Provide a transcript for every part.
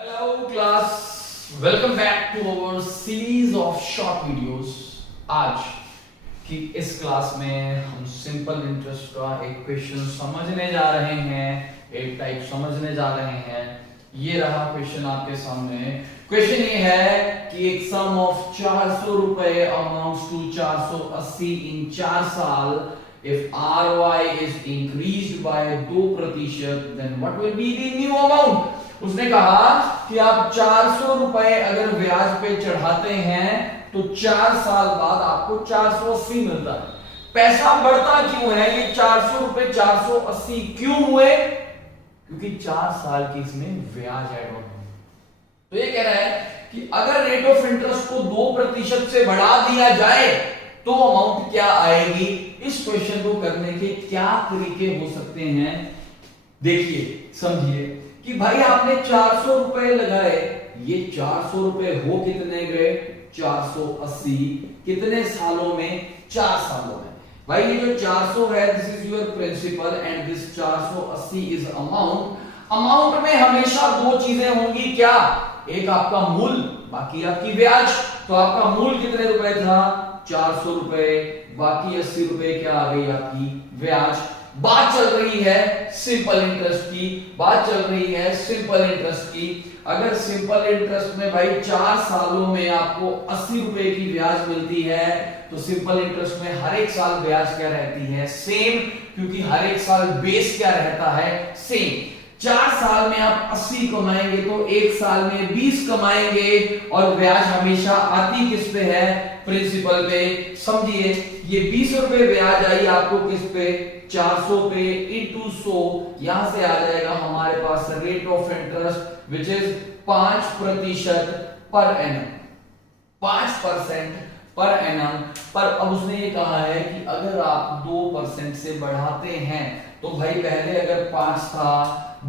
Hello class, welcome back to our series of short videos। आज की इस class में हम सिंपल इंटरेस्ट का एक क्वेश्चन समझने जा रहे हैं, एक टाइप समझने जा रहे हैं। ये रहा क्वेश्चन आपके सामने। क्वेश्चन ये है कि एक सम ऑफ 400 रुपए अमाउंट्स टू 480 इन 4 साल। If ROI is increased by 2%, then what will be the new amount? उसने कहा कि आप 400 रुपए अगर ब्याज पे चढ़ाते हैं तो 4 साल बाद आपको 480 मिलता है। पैसा बढ़ता क्यों है? ये 400 रुपए 480 क्यों हुए? क्योंकि 4 साल की इसमें ब्याज ऐड हो। तो ये कह रहा है कि अगर रेट ऑफ इंटरेस्ट को 2% से बढ़ा दिया जाए तो अमाउंट क्या आएगी। इस क्वेश्चन को करने के क्या तरीके हो सकते हैं, देखिए समझिए कि भाई आपने 400 रुपए लगाए, ये 400 रुपए हो कितने गए? 480। कितने सालों में? 4 सालों में। भाई ये जो 400 है this is your principal and this 480 is amount. Amount में हमेशा दो चीजें होंगी, क्या? एक आपका मूल, बाकी आपकी ब्याज। तो आपका मूल कितने रुपए था? 400 रुपए, बाकी 80 रुपए क्या आ गई आपकी ब्याज। बात चल रही है सिंपल इंटरेस्ट की, बात चल रही है सिंपल इंटरेस्ट की। अगर सिंपल इंटरेस्ट में भाई 4 सालों में आपको 80 रुपए की ब्याज मिलती है तो सिंपल इंटरेस्ट में हर एक साल ब्याज क्या रहती है? सेम, क्योंकि हर एक साल बेस क्या रहता है? सेम। 4 साल में आप 80 कमाएंगे तो एक साल में 20 कमाएंगे और ब्याज हमेशा आती किस पे है? प्रिंसिपल पे। समझिए ये 20 रुपए ब्याज आई आपको किस पे? 400 पे इंटू 100। यहां से आ जाएगा हमारे पास rate of interest which is 5% per annum, 5% per annum. पर अब उसने ये कहा है कि अगर आप 2% से बढ़ाते हैं तो भाई पहले अगर 5 था,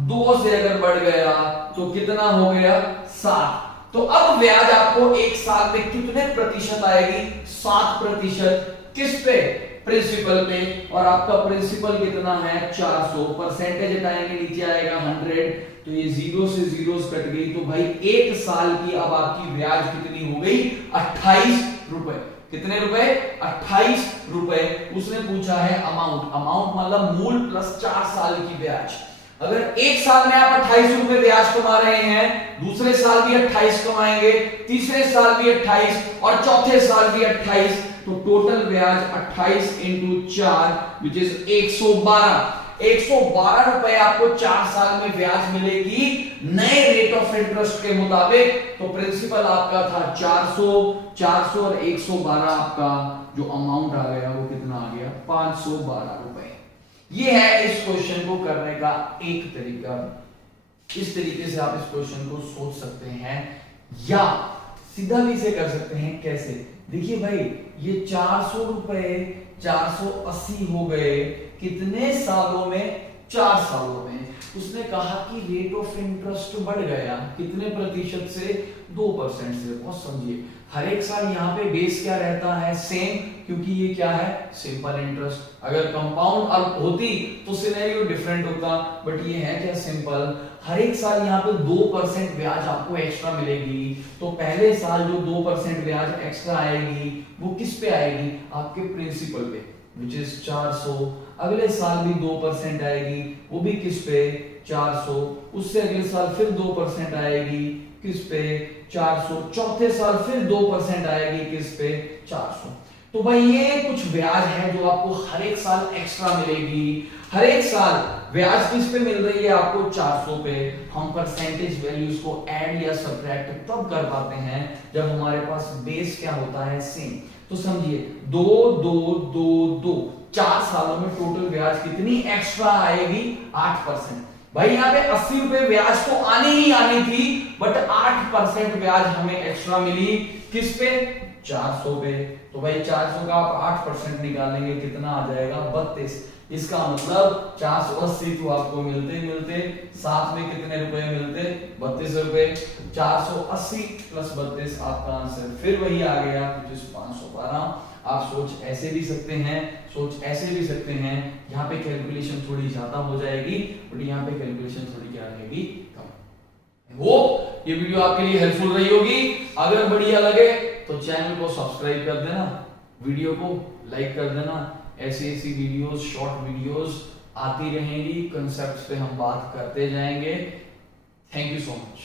2 से अगर बढ़ गया तो कितना हो गया? 7। तो अब ब्याज आपको एक साल में कितने प्रतिशत आएगी? 7%। किस पे? प्रिंसिपल पे। और आपका प्रिंसिपल कितना है? 400। परसेंटेज हटाएंगे नीचे आएगा 100। तो ये 0 से 0 कट गई तो भाई एक साल की अब आपकी ब्याज कितनी हो गई? 28 रुपए। कितने रुपए? 28 रुपए। उसने पूछा है अमाउंट। अमाउंट मतलब मूल प्लस 4 साल की ब्याज। अगर एक साल में आप 28 रुपए ब्याज कमा रहे हैं, दूसरे साल भी 28 कमाएंगे, तीसरे साल भी 28 और चौथे साल भी 28, तो टोटल ब्याज 28 इंटू 4 विच इज 112। 112 रुपए आपको 4 साल में ब्याज मिलेगी नए रेट ऑफ इंटरेस्ट के मुताबिक। तो प्रिंसिपल आपका था 400 और 112 आपका जो अमाउंट आ गया वो कितना आ गया? 512 रुपए। ये है इस क्वेश्चन को करने का एक तरीका। इस तरीके से आप इस क्वेश्चन को सोच सकते हैं या सीधा भी इसे कर सकते हैं। कैसे? देखिए भाई ये 400 रुपए 480 हो गए कितने सालों में? 4 सालों में। उसने कहा कि रेट ऑफ इंटरेस्ट बढ़ गया कितने प्रतिशत से? 2% से। बहुत समझिए हर एक साल यहाँ पे बेस क्या रहता है? सेम, क्योंकि ये क्या है? Simple interest. अगर कंपाउंड अब होती तो सिनेरियो डिफरेंट होता, बट ये है क्या? सिंपल। हर एक साल यहाँ पे 2% ब्याज आपको एक्स्ट्रा मिलेगी। तो पहले साल जो 2% ब्याज एक्स्ट्रा आएगी वो किस पे आएगी? आपके प्रिंसिपल पे विच इज 400। अगले साल भी 2% आएगी, वो भी किस पे? 400। उससे अगले साल फिर 2% आएगी, किस पे? 400। चौथे साल फिर 2% आएगी, किस पे? 400। तो भाई ये कुछ ब्याज है जो आपको हर एक साल एक्स्ट्रा मिलेगी। हर एक साल ब्याज किस पे मिल रही है आपको? 400 पे। हम परसेंटेज वैल्यूज को ऐड या सब्ट्रैक्ट तब कर पाते हैं जब हमारे पास बेस क्या होता है? सेम। तो समझिए 2 2 2 2 4 सालों में टोटल ब्याज कितनी एक्स्ट्रा आएगी? 8%। भाई यहाँ पे 80 रुपए ब्याज तो आनी ही आनी थी, बट 8% ब्याज हमें एक्स्ट्रा मिली। किस पे? 400 पे। तो भाई 400 का आप 8% निकालेंगे कितना आ जाएगा? 32। इसका मतलब 480 तो आपको मिलते ही मिलते, साथ में कितने रुपए मिलते? 32 रुपए। 480 प्लस 32 आपका आंसर फिर वही आ गया 512। आप सोच ऐसे भी सकते हैं, सोच ऐसे भी सकते हैं। यहाँ पे कैलकुलेशन थोड़ी ज्यादा हो जाएगी, बट यहाँ पे कैलकुलेशन थोड़ी क्या रहेगी? कम। वो ये वीडियो आपके लिए हेल्पफुल रही होगी। अगर बढ़िया लगे तो चैनल को सब्सक्राइब कर देना, वीडियो को लाइक कर देना। ऐसी ऐसी वीडियोस, शॉर्ट वीडियोस आती रहेंगी, कंसेप्ट्स पे हम बात करते जाएंगे। Thank you so much.